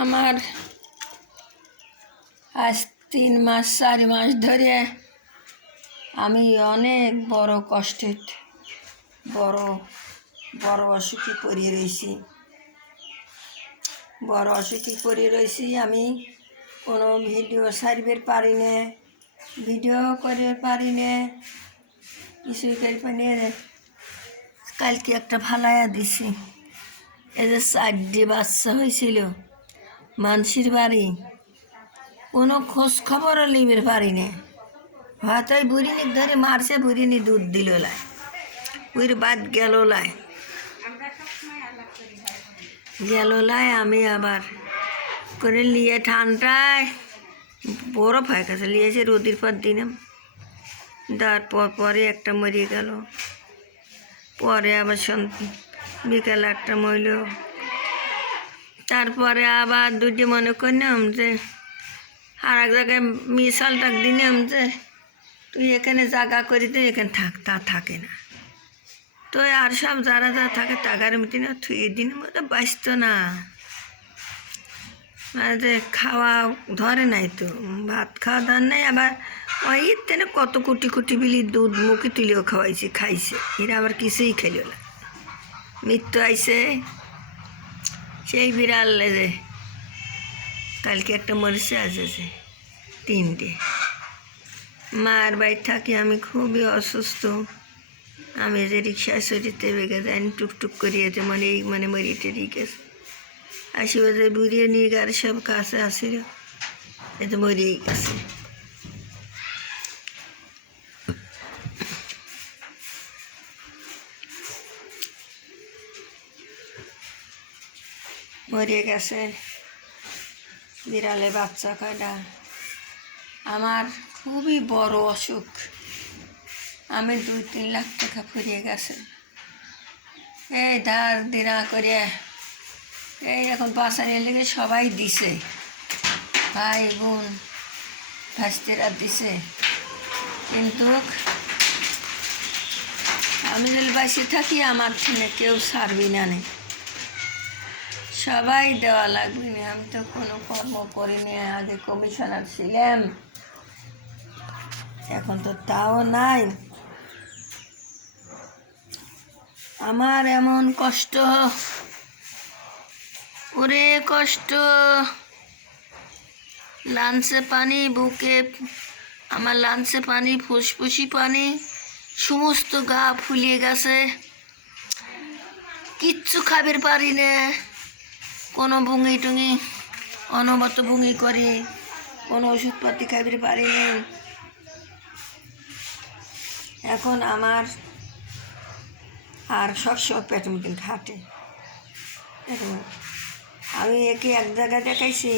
আমার আজ 3 মাস 4 মাস ধরে আমি অনেক বড় কষ্টে বড় বড় অসুখে পড়ে রয়েছি আমি কোনো ভিডিও সারবে পারি না, ভিডিও করে পারি না, কিছুই করে পারি না। কালকে একটা ফালাইয়া দিছি, এই যে 4টে বাচ্চা হয়েছিল মানসির বাড়ি, কোনো খোঁজ খবরও নিবে পারি না। হয়তো ওই বুড়িনি ধরে মারছে, বুড়িনি দুধ দিল লাই, বুড়ি বাদ গেল লাই আমি আবার করে নিয়ে ঠান্ডায় বরফ হয়ে গেছে, নিয়েছে রোদির পর দিলাম, তারপর পরে একটা মরিয়ে গেল, পরে আবার বিকালে একটা মরল, তারপরে আবার দুটি মনে করলাম যে আর এক জায়গায় মিশালটা দিলাম যে তুই এখানে জায়গা করি তো এখানে থাক, তা থাকে না তো আর সব যারা থাকে টাকার মতো না তুই দিনের মতো বাঁচত না, যে খাওয়া ধরে নাই তো, ভাত খাওয়া ধর নাই। আবার ওই তেনে কত কোটি বিলি দুধ মুখে তুলেও খাইছে, এরা আবার কিছুই খেল না, মৃত্যু আইছে। সেই বিড়াল যে কালকে একটা মরিচে আসেছে 3টে। মার বাড়ি থাকি আমি খুবই অসুস্থ, আমি যে রিক্সায় শরীরতে বেগে যাই টুকটুক করিয়েছে মানে মরিতে রিকেছে আসি, ওদের বুড়িয়ে নিয়ে গেলে সব কাছে আসিল, এতে মরিয়েই গেছে। মরিয়ে গেছে বিড়ালে বাচ্চা কয়টা। আমার খুবই বড় অসুখ, আমি 2-3 লাখ টাকা ফুরিয়ে গেছে, এই ধার দিনা করে এই এখন বাঁচানোর লেগে সবাই দিছে, ভাই বোন ভাস্তিরা দিছে, কিন্তু আমি যদি বাঁচে থাকি আমার ছেলে কেউ ছাড়বি না, সবাই দেওয়া লাগবে না। আমি তো কোনো কর্ম করিনি, আগে কমিশনার ছিলাম, এখন তো তাও নাই। আমার এমন কষ্ট, ওরে কষ্ট, লাঞ্চে পানি বুকে, আমার লাঞ্চে পানি, ফুসফুসি পানি, সমস্ত গা ফুলিয়ে গেছে, কিচ্ছু খাবার পারি না, কোনো বুঙি টুঙি অনবত বুঙি করে কোনো ওষুধপাতি খাবার পারি না। এখন আমার আর সব পেটের মতন খাটে। আমি একে এক জায়গায় দেখাইছি,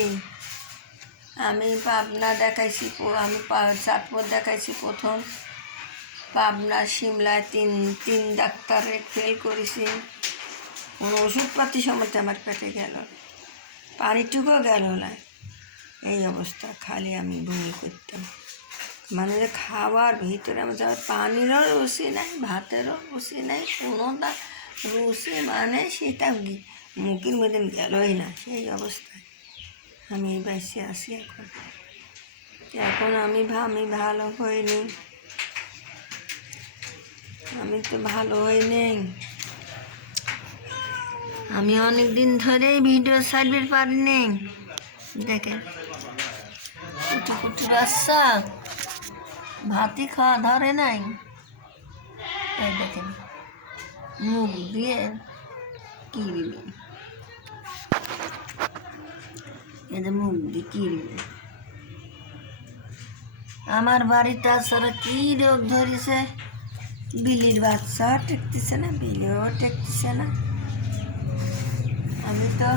আমি পাবনা দেখাইছি, আমি চাঁদপুর দেখাইছি প্রথম, পাবনা সিমলায় তিন ডাক্তারে ফেল করেছি, কোনো ওষুধপাতি সময় আমার পেটে গেল, পানিটুকুও গেল না, এই অবস্থা, খালি আমি বমি করতাম। মানে খাওয়ার ভিতরে আমার যাওয়ার পানিরও রুচি নাই, ভাতেরও রুচি নাই, কোনো রুচি মানে সেটা মুখের মধ্যে গেলই না, সেই অবস্থায় আমি বেঁচে আছি। এখন আমি ভালো হইনি, আমি তো ভালো হইনি, আমি অনেক দিন ধরেই ভিডিও ছাড়তে পারিনি। দেখেন কুটি বাচ্চা ভাতই খাওয়া ধরে নাই, তাই দেখেন মুখ দিয়ে কিরবে, এদের মুখ দিয়ে কিরবে। আমার বাড়িতে তাছাড়া কি রোগ ধরেছে, বিলির বাচ্চা টেকতেছে না, বিলিও টেকতেছে না। আমি তো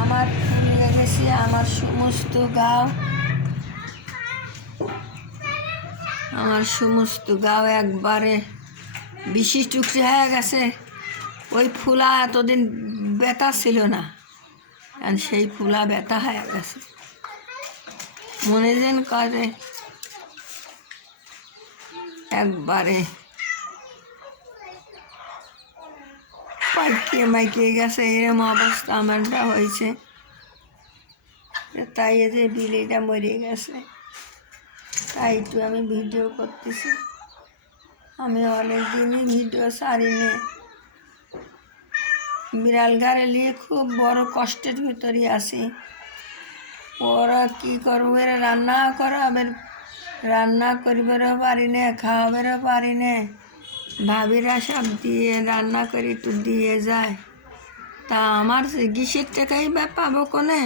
আমার ফুলিয়ে গেছি, আমার সমস্ত গাও একবারে বিশেষ টুকরি হয়ে গেছে। ওই ফুলা এতদিন ব্যথা ছিল না, কারণ সেই ফুলা ব্যথা হয়ে গেছে, মনে যেন করে একবারে পাকিয়ে মাইকিয়ে গেছে, এরম অবস্থা আমারটা হয়েছে। তাই এই যে বিলিটা মরে গেছে, তাই একটু আমি ভিডিও করতেছি। আমি অনেক দিনই ভিডিও ছাড়িনি। বিড়াল ঘরে নিয়ে খুব বড় কষ্টের ভিতরে আছি। ওরা কী করবো, এরা রান্না করাবে, রান্না করিবারও পারি না, খাওয়াবারও পারি না। ভাবিরা সব দিয়ে রান্না করে একটু দিয়ে যায়, তা আমার কিসের টাকাই বা পাবো কোনে।